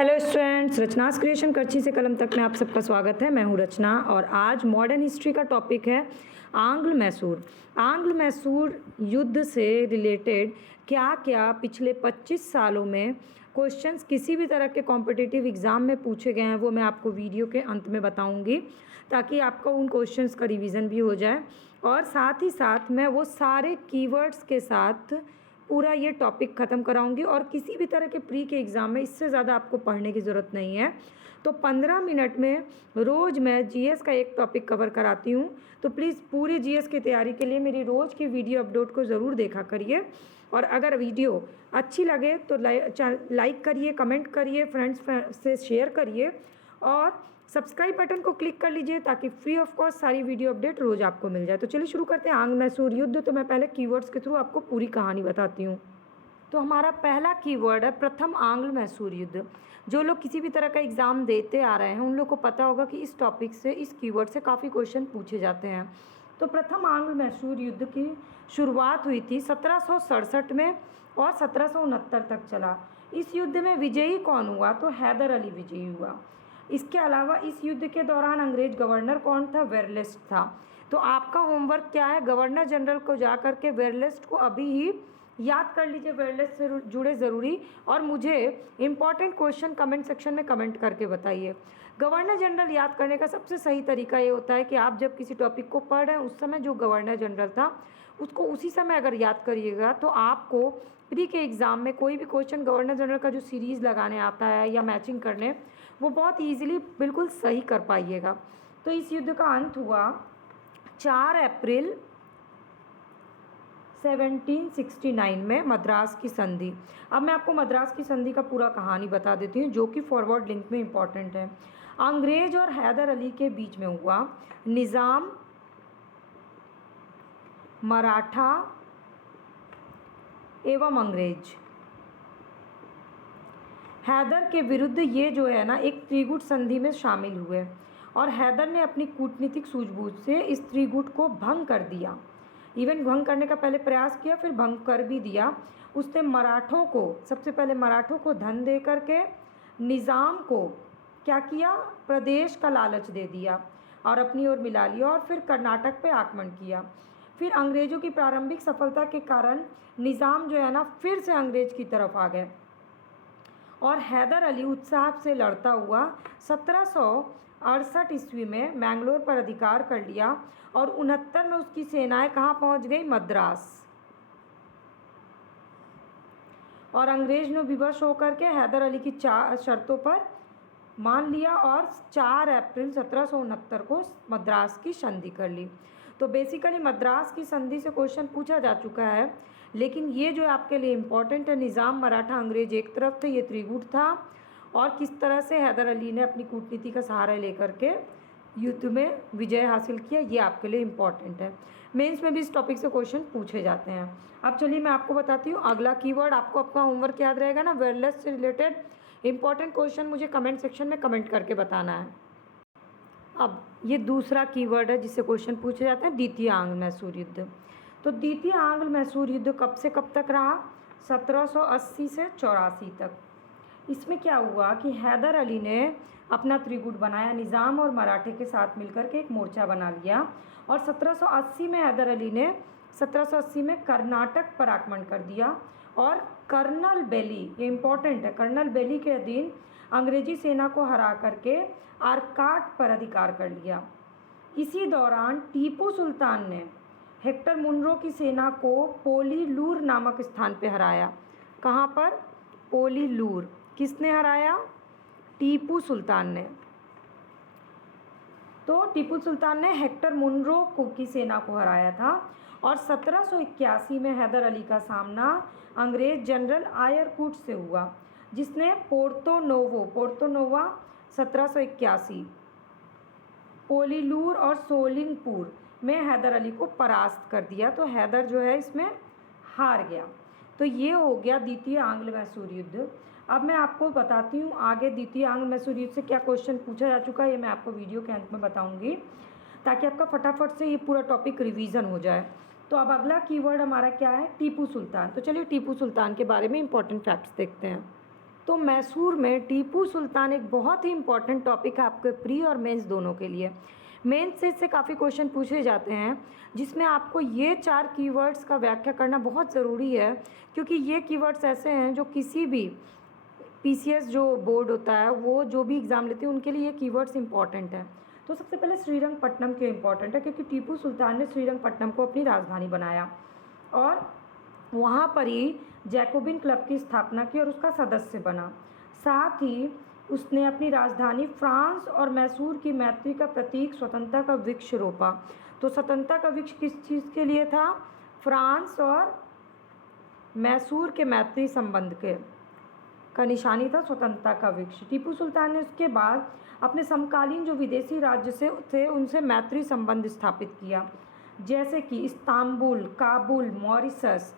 Hello students, रचनास creation करछी से कलम तक में आप सबका स्वागत है। मैं हूँ रचना और आज मॉडर्न हिस्ट्री का टॉपिक है आंग्ल मैसूर। आंग्ल मैसूर युद्ध से रिलेटेड क्या क्या पिछले 25 सालों में क्वेश्चंस किसी भी तरह के कॉम्पिटिटिव एग्ज़ाम में पूछे गए हैं वो मैं आपको वीडियो के अंत में बताऊंगी, ताकि आपका उन क्वेश्चंस का रिवीजन भी हो जाए। और साथ ही साथ मैं वो सारे कीवर्ड्स के साथ पूरा ये टॉपिक ख़त्म कराऊंगी। और किसी भी तरह के प्री के एग्ज़ाम में इससे ज़्यादा आपको पढ़ने की ज़रूरत नहीं है। तो 15 मिनट में रोज़ मैं जीएस का एक टॉपिक कवर कराती हूँ। तो प्लीज़ पूरे जीएस की तैयारी के लिए मेरी रोज़ की वीडियो अपलोड को ज़रूर देखा करिए। और अगर वीडियो अच्छी लगे तो लाइक करिए, कमेंट करिए, फ्रेंड्स से शेयर करिए और सब्सक्राइब बटन को क्लिक कर लीजिए ताकि फ्री ऑफ कॉस्ट सारी वीडियो अपडेट रोज़ आपको मिल जाए। तो चलिए शुरू करते हैं आंग्ल मैसूर युद्ध। तो मैं पहले कीवर्ड्स के थ्रू आपको पूरी कहानी बताती हूँ। तो हमारा पहला कीवर्ड है प्रथम आंग्ल मैसूर युद्ध। जो लोग किसी भी तरह का एग्ज़ाम देते आ रहे हैं उन लोग को पता होगा कि इस टॉपिक से, इस कीवर्ड से काफ़ी क्वेश्चन पूछे जाते हैं। तो प्रथम आंग्ल मैसूर युद्ध की शुरुआत हुई थी 1767 में और 1769 तक चला। इस युद्ध में विजयी कौन हुआ? तो हैदर अली विजयी हुआ। इसके अलावा इस युद्ध के दौरान अंग्रेज गवर्नर कौन था? वेरलेस्ट था। तो आपका होमवर्क क्या है? गवर्नर जनरल को जा कर के वेरलेस्ट को अभी ही याद कर लीजिए, वेरलेस्ट से जुड़े ज़रूरी, और मुझे इंपॉर्टेंट क्वेश्चन कमेंट सेक्शन में कमेंट करके बताइए। गवर्नर जनरल याद करने का सबसे सही तरीका ये होता है कि आप जब किसी टॉपिक को पढ़ रहे हैं उस समय जो गवर्नर जनरल था उसको उसी समय अगर याद करिएगा तो आपको प्री के एग्ज़ाम में कोई भी क्वेश्चन गवर्नर जनरल का जो सीरीज़ लगाने आता है या मैचिंग करने, वो बहुत ईजिली बिल्कुल सही कर पाइएगा। तो इस युद्ध का अंत हुआ 4 अप्रैल 1769 में मद्रास की संधि। अब मैं आपको मद्रास की संधि का पूरा कहानी बता देती हूँ जो कि फॉरवर्ड लिंक में इम्पॉर्टेंट है। अंग्रेज और हैदर अली के बीच में हुआ। निज़ाम, मराठा एवं अंग्रेज हैदर के विरुद्ध ये जो है ना एक त्रिगुट संधि में शामिल हुए और हैदर ने अपनी कूटनीतिक सूझबूझ से इस त्रिगुट को भंग कर दिया। इवन भंग करने का पहले प्रयास किया, फिर भंग कर भी दिया। उसने मराठों को, सबसे पहले मराठों को धन दे करके निज़ाम को क्या किया? प्रदेश का लालच दे दिया और अपनी ओर मिला लिया और फिर कर्नाटक पे आक्रमण किया। फिर अंग्रेज़ों की प्रारंभिक सफलता के कारण निज़ाम जो है ना फिर से अंग्रेज की तरफ आ गए और हैदर अली उत्साह से लड़ता हुआ 1768 ईस्वी में मैंगलोर पर अधिकार कर लिया और 69 में उसकी सेनाएं कहाँ पहुँच गई? मद्रास। और अंग्रेज ने विवश होकर के हैदर अली की 4 शर्तों पर मान लिया और 4 अप्रैल 1769 को मद्रास की संधि कर ली। तो बेसिकली मद्रास की संधि से क्वेश्चन पूछा जा चुका है, लेकिन ये जो आपके लिए इम्पॉर्टेंट है, निज़ाम, मराठा, अंग्रेज एक तरफ थे, ये त्रिगुट था और किस तरह से हैदर अली ने अपनी कूटनीति का सहारा लेकर के युद्ध में विजय हासिल किया, ये आपके लिए इम्पॉर्टेंट है। मेंस में भी इस टॉपिक से क्वेश्चन पूछे जाते हैं। अब चलिए मैं आपको बताती हूँ अगला कीवर्ड। आपको आपका होमवर्क याद रहेगा ना, वेरलेस से रिलेटेड इंपॉर्टेंट क्वेश्चन मुझे कमेंट सेक्शन में कमेंट करके बताना है। अब ये दूसरा कीवर्ड है जिससे क्वेश्चन पूछे जाते हैं, द्वितीय आंग्ल मैसूर युद्ध। तो द्वितीय आंग्ल मैसूर युद्ध कब से कब तक रहा? 1780 से 84 तक। इसमें क्या हुआ कि हैदर अली ने अपना त्रिगुट बनाया, निज़ाम और मराठे के साथ मिलकर के एक मोर्चा बना लिया और 1780 में हैदर अली ने 1780 में कर्नाटक पर आक्रमण कर दिया और कर्नल बेली, ये इम्पॉर्टेंट है, कर्नल बेली के अधीन अंग्रेजी सेना को हरा करके आरकाट पर अधिकार कर लिया। इसी दौरान टीपू सुल्तान ने हेक्टर मुनरो की सेना को पोलीलूर नामक स्थान पर हराया। कहाँ पर? पोलीलूर। किसने हराया? टीपू सुल्तान ने। तो टीपू सुल्तान ने हेक्टर मुनरो की सेना को हराया था और 1781 में हैदर अली का सामना अंग्रेज जनरल आयरकूट से हुआ, जिसने पोर्तो नोवा 1781, पोलीलूर और सोलिंगपुर में हैदर अली को परास्त कर दिया। तो हैदर जो है इसमें हार गया। तो ये हो गया द्वितीय आंग्ल मैसूर युद्ध। अब मैं आपको बताती हूँ आगे द्वितीय आंग्ल मैसूर युद्ध से क्या क्वेश्चन पूछा जा चुका है, ये मैं आपको वीडियो के अंत में बताऊँगी ताकि आपका फटाफट से ये पूरा टॉपिक रिवीजन हो जाए। तो अब अगला कीवर्ड हमारा क्या है? टीपू सुल्तान। तो चलिए टीपू सुल्तान के बारे में इंपॉर्टेंट फैक्ट्स देखते हैं। तो मैसूर में टीपू सुल्तान एक बहुत ही इंपॉर्टेंट टॉपिक है आपके प्री और मेंस दोनों के लिए। मेंस से इससे काफ़ी क्वेश्चन पूछे जाते हैं, जिसमें आपको ये 4 कीवर्ड्स का व्याख्या करना बहुत ज़रूरी है, क्योंकि ये कीवर्ड्स ऐसे हैं जो किसी भी पीसीएस जो बोर्ड होता है वो जो भी एग्ज़ाम लेते हैं उनके लिए ये कीवर्ड्स इंपॉर्टेंट हैं। तो सबसे पहले श्रीरंगपट्टनम क्यों इंपॉर्टेंट है, क्योंकि टीपू सुल्तान ने श्रीरंगपट्टनम को अपनी राजधानी बनाया और वहाँ पर ही जैकोबिन क्लब की स्थापना की और उसका सदस्य बना। साथ ही उसने अपनी राजधानी फ्रांस और मैसूर की मैत्री का प्रतीक स्वतंत्रता का वृक्ष रोपा। तो स्वतंत्रता का वृक्ष किस चीज़ के लिए था? फ्रांस और मैसूर के मैत्री संबंध के का निशानी था स्वतंत्रता का वृक्ष। टीपू सुल्तान ने उसके बाद अपने समकालीन जो विदेशी राज्य से थे उनसे मैत्री संबंध स्थापित किया, जैसे कि Istanbul, Kabul, Mauritius.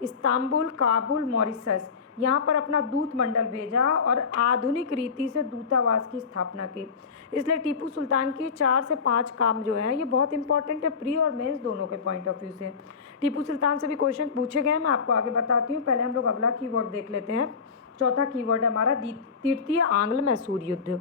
Istanbul, Kabul, Mauritius यहाँ पर अपना दूत मंडल भेजा और आधुनिक रीति से दूतावास की स्थापना की। इसलिए टीपू सुल्तान की 4 से 5 काम जो हैं ये बहुत इंपॉर्टेंट है प्री और मेंस दोनों के पॉइंट ऑफ व्यू से। टीपू सुल्तान से भी क्वेश्चन पूछे गए, मैं आपको आगे बताती हूँ। पहले हम लोग अगला कीवर्ड देख लेते हैं। चौथा कीवर्ड है हमारा तृतीय आंग्ल मैसूर युद्ध।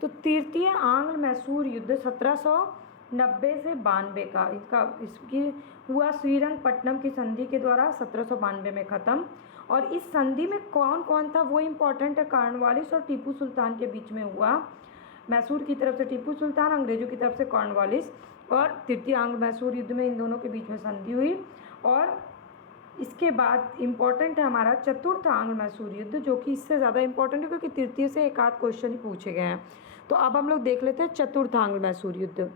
तो तृतीय आंग्ल मैसूर युद्ध 1790 से 92 का इसकी हुआ श्रीरंगपट्टनम की संधि के द्वारा 1792 में ख़त्म। और इस संधि में कौन कौन था वो इम्पोर्टेंट है। कॉर्नवालिस और टीपू सुल्तान के बीच में हुआ। मैसूर की तरफ से टीपू सुल्तान, अंग्रेजों की तरफ से कॉर्नवालिस, और तृतीय आंग्ल मैसूर युद्ध में इन दोनों के बीच में संधि हुई। और इसके बाद इम्पॉर्टेंट है हमारा चतुर्थ आंग्ल मैसूर युद्ध, जो कि इससे ज़्यादा इम्पॉर्टेंट है क्योंकि तृतीय से एक आध क्वेश्चन ही पूछे गए हैं। तो अब हम लोग देख लेते हैं चतुर्थ आंग्ल मैसूर युद्ध।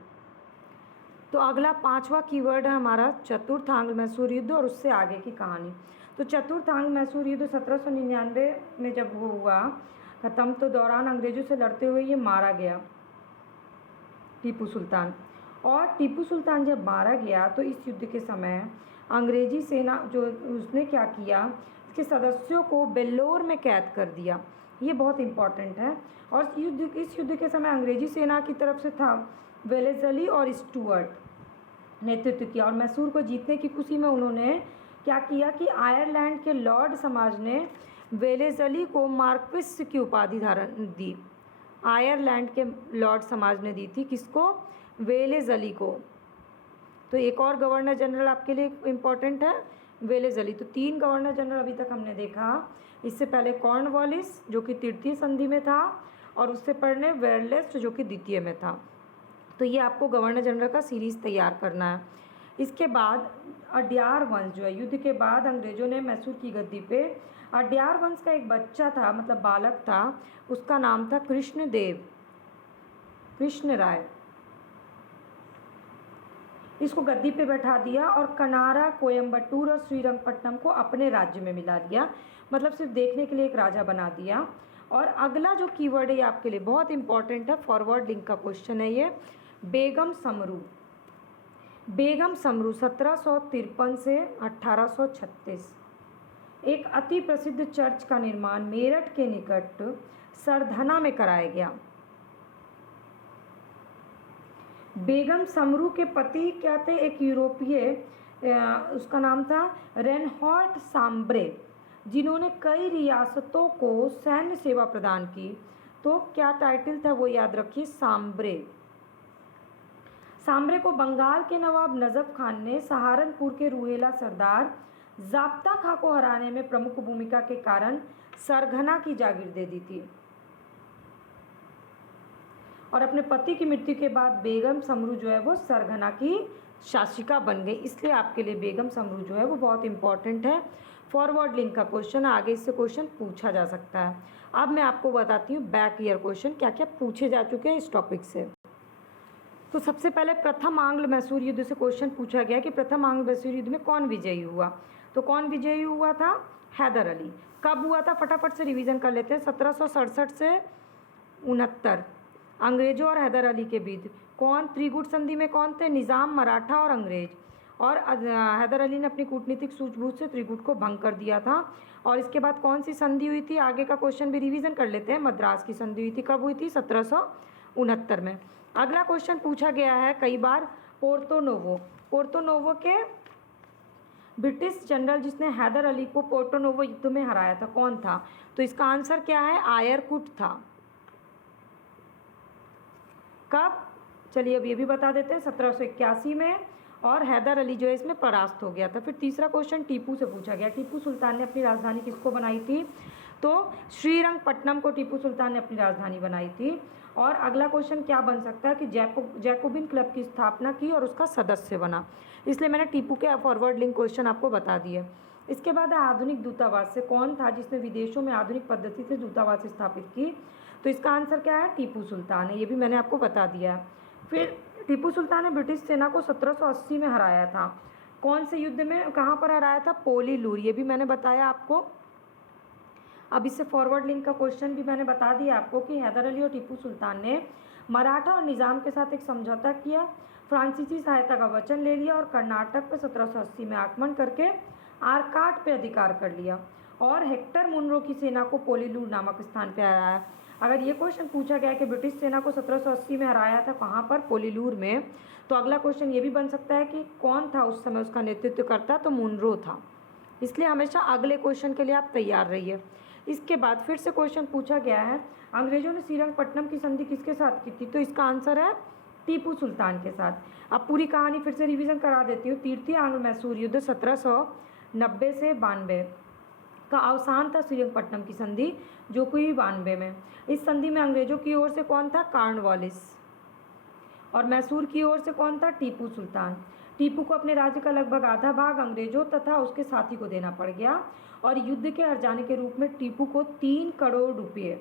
तो अगला 5वां कीवर्ड है हमारा चतुर्थ आंग्ल मैसूर युद्ध और उससे आगे की कहानी। तो चतुर्थ आंग्ल मैसूर युद्ध 1799 में जब वो हुआ ख़त्म, तो दौरान अंग्रेजों से लड़ते हुए ये मारा गया टीपू सुल्तान। और टीपू सुल्तान जब मारा गया तो इस युद्ध के समय अंग्रेजी सेना जो उसने क्या किया, इसके सदस्यों को बेल्लोर में कैद कर दिया। ये बहुत इम्पॉर्टेंट है। और इस युद्ध के समय अंग्रेजी सेना की तरफ से था वेलेज़ली और स्टुअर्ट नेतृत्व किया। और मैसूर को जीतने की खुशी में उन्होंने क्या किया कि आयरलैंड के लॉर्ड समाज ने वेलेज़ली को मार्क्विस की उपाधि धारण दी। आयरलैंड के लॉर्ड समाज ने दी थी किसको? वेलेज़ली को। तो एक और गवर्नर जनरल आपके लिए इम्पॉर्टेंट है, वेलेज़ली। तो 3 गवर्नर जनरल अभी तक हमने देखा। इससे पहले कॉर्नवालिस जो कि तृतीय संधि में था, और उससे पहले वेरलेस्ट जो कि द्वितीय में था। तो ये आपको गवर्नर जनरल का सीरीज़ तैयार करना है। इसके बाद अड्यार वंश जो है, युद्ध के बाद अंग्रेजों ने मैसूर की गद्दी पे अड्यार वंश का एक बच्चा था, मतलब बालक था, उसका नाम था कृष्ण राय। इसको गद्दी पे बैठा दिया और कनारा, कोयम्बटूर और श्रीरंगपट्टनम को अपने राज्य में मिला दिया, मतलब सिर्फ देखने के लिए एक राजा बना दिया। और अगला जो कीवर्ड है ये आपके लिए बहुत इंपॉर्टेंट है, फॉरवर्ड लिंक का क्वेश्चन है ये, बेगम समरू। बेगम समरू 1753 से 1836। एक अति प्रसिद्ध चर्च का निर्माण मेरठ के निकट सरधना में कराया गया। बेगम समरू के पति क्या थे? एक यूरोपीय, उसका नाम था रेनहॉर्ट सांब्रे, जिन्होंने कई रियासतों को सैन्य सेवा प्रदान की। तो क्या टाइटल था वो याद रखिए, सांब्रे। सांब्रे को बंगाल के नवाब नजफ खान ने सहारनपुर के रूहेला सरदार ज़ाब्ता खां को हराने में प्रमुख भूमिका के कारण सरगना की जागीर दे दी थी। और अपने पति की मृत्यु के बाद बेगम समरू जो है वो सरगना की शासिका बन गई। इसलिए आपके लिए बेगम समरू जो है वो बहुत इंपॉर्टेंट है। फॉरवर्ड लिंक का क्वेश्चन, आगे इससे क्वेश्चन पूछा जा सकता है। अब मैं आपको बताती हूँ बैक ईयर क्वेश्चन क्या क्या पूछे जा चुके हैं इस टॉपिक से। तो सबसे पहले प्रथम आंग्ल मैसूर युद्ध से क्वेश्चन पूछा गया कि प्रथम आंग्ल मैसूर युद्ध में कौन विजयी हुआ। तो कौन विजयी हुआ था? हैदर अली। कब हुआ था? फटाफट से रिवीजन कर लेते हैं। 1767 से 69 अंग्रेजों और हैदर अली के बीच। कौन? त्रिगुट संधि में कौन थे? निज़ाम, मराठा और अंग्रेज। और हैदर अली ने अपनी कूटनीतिक सूझबूझ से त्रिगुट को भंग कर दिया था। और इसके बाद कौन सी संधि हुई थी? आगे का क्वेश्चन भी रिवीजन कर लेते हैं। मद्रास की संधि हुई थी। कब हुई थी? 1769 में। अगला क्वेश्चन पूछा गया है कई बार, पोर्तो नोवो। पोर्तो नोवो के ब्रिटिश जनरल जिसने हैदर अली को पोर्टो नोवो युद्ध में हराया था, कौन था? तो इसका आंसर क्या है? आयरकुट था। कब? चलिए अब ये भी बता देते हैं, 1781 में, और हैदर अली जो है इसमें परास्त हो गया था। फिर तीसरा क्वेश्चन टीपू से पूछा गया, टीपू सुल्तान ने अपनी राजधानी किसको बनाई थी? तो श्रीरंगपट्टनम को टीपू सुल्तान ने अपनी राजधानी बनाई थी। और अगला क्वेश्चन क्या बन सकता है कि जैकोबिन क्लब की स्थापना की और उसका सदस्य बना। इसलिए मैंने टीपू के फॉरवर्ड लिंक क्वेश्चन आपको बता दिए। इसके बाद आधुनिक दूतावास से कौन था जिसने विदेशों में आधुनिक पद्धति से दूतावास स्थापित की? तो इसका आंसर क्या है? टीपू सुल्तान है। ये भी मैंने आपको बता दिया है। फिर टीपू सुल्तान ने ब्रिटिश सेना को 1780 में हराया था। कौन से युद्ध में, कहाँ पर हराया था? पोलीलूर। ये भी मैंने बताया आपको। अब इससे फॉरवर्ड लिंक का क्वेश्चन भी मैंने बता दिया आपको कि हैदर अली और टीपू सुल्तान ने मराठा और निज़ाम के साथ एक समझौता किया, फ्रांसीसी सहायता का वचन ले लिया और कर्नाटक पर 1780 में आक्रमण करके आरकाट पे अधिकार कर लिया और हेक्टर मुनरो की सेना को पोलीलूर नामक स्थान पर हराया। अगर ये क्वेश्चन पूछा गया कि ब्रिटिश सेना को 1780 में हराया था कहाँ पर? पोलीलूर में, तो अगला क्वेश्चन ये भी बन सकता है कि कौन था उस समय उसका नेतृत्व करता? तो मुनरो था। इसलिए हमेशा अगले क्वेश्चन के लिए आप तैयार रहिए। इसके बाद फिर से क्वेश्चन पूछा गया है, अंग्रेजों ने श्रीरंगपट्टनम की संधि किसके साथ की थी? तो इसका आंसर है टीपू सुल्तान के साथ। अब पूरी कहानी फिर से रिवीजन करा देती हूँ। तृतीय आंग्ल मैसूर युद्ध 1790 से 92 का अवसान था श्रीरंगपट्टनम की संधि, जो कि 92 में। इस संधि में अंग्रेजों की ओर से कौन था? कॉर्नवालिस। और मैसूर की ओर से कौन था? टीपू सुल्तान। टीपू को अपने राज्य का लगभग आधा भाग अंग्रेजों तथा उसके साथी को देना पड़ गया और युद्ध के हर्जाने के रूप में टीपू को 3 करोड़ रुपये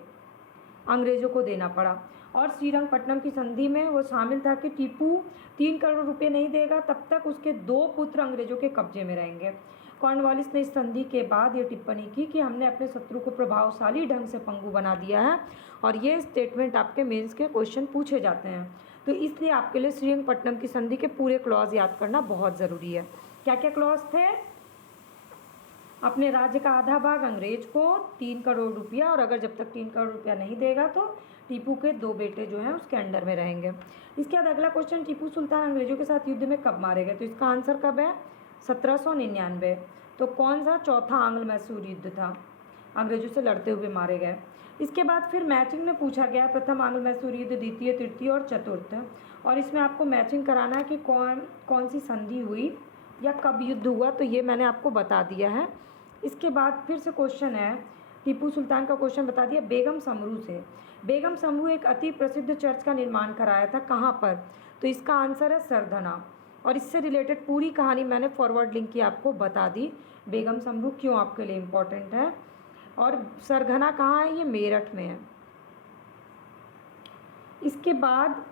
अंग्रेजों को देना पड़ा। और श्रीरंगपट्टनम की संधि में वो शामिल था कि टीपू 3 करोड़ रुपये नहीं देगा तब तक उसके 2 पुत्र अंग्रेजों के कब्जे में रहेंगे। कॉर्नवालिस ने इस संधि के बाद ये टिप्पणी की कि हमने अपने शत्रु को प्रभावशाली ढंग से पंगु बना दिया है, और ये स्टेटमेंट आपके मेंस के क्वेश्चन पूछे जाते हैं। तो इसलिए आपके लिए श्रीरंगपट्टनम की संधि के पूरे क्लॉज याद करना बहुत ज़रूरी है। क्या क्या क्लॉज थे? अपने राज्य का आधा भाग अंग्रेज को 3 करोड़ रुपया, और अगर जब तक 3 करोड़ रुपया नहीं देगा तो टीपू के 2 बेटे जो हैं उसके अंडर में रहेंगे। इसके बाद अगला क्वेश्चन, टीपू सुल्तान अंग्रेजों के साथ युद्ध में कब मारे गए? तो इसका आंसर कब है? 1799। तो कौन सा? चौथा आंग्ल मैसूर युद्ध था, अंग्रेजों से लड़ते हुए मारे गए। इसके बाद फिर मैचिंग में पूछा गया प्रथम आंग्ल मैसूर युद्ध, द्वितीय, तृतीय और चतुर्थ, और इसमें आपको मैचिंग कराना है कि कौन सी संधि हुई या कब युद्ध हुआ, तो ये मैंने आपको बता दिया है। इसके बाद फिर से क्वेश्चन है, टीपू सुल्तान का क्वेश्चन बता दिया बेगम समरू से। बेगम समरू एक अति प्रसिद्ध चर्च का निर्माण कराया था, कहाँ पर? तो इसका आंसर है सरधना। और इससे रिलेटेड पूरी कहानी मैंने फॉरवर्ड लिंक की आपको बता दी, बेगम समरू क्यों आपके लिए इम्पोर्टेंट है। और सरघना कहाँ है? ये मेरठ में है। इसके बाद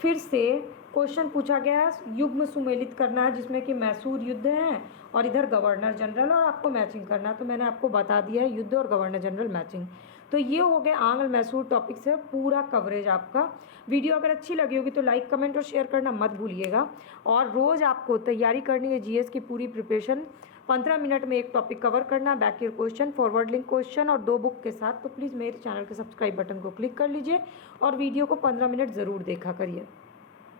फिर से क्वेश्चन पूछा गया है, युग्म सुमेलित करना है जिसमें कि मैसूर युद्ध है और इधर गवर्नर जनरल, और आपको मैचिंग करना है। तो मैंने आपको बता दिया है युद्ध और गवर्नर जनरल मैचिंग। तो ये हो गए आंग्ल मैसूर टॉपिक से पूरा कवरेज आपका। वीडियो अगर अच्छी लगी होगी तो लाइक, कमेंट और शेयर करना मत भूलिएगा। और रोज़ आपको तैयारी करनी है जीएस की पूरी प्रिपरेशन, 15 मिनट में एक टॉपिक कवर करना, back year question, forward link question और 2 बुक के साथ। तो प्लीज़ मेरे चैनल के सब्सक्राइब बटन को क्लिक कर लीजिए और वीडियो को 15 मिनट ज़रूर देखा करिए।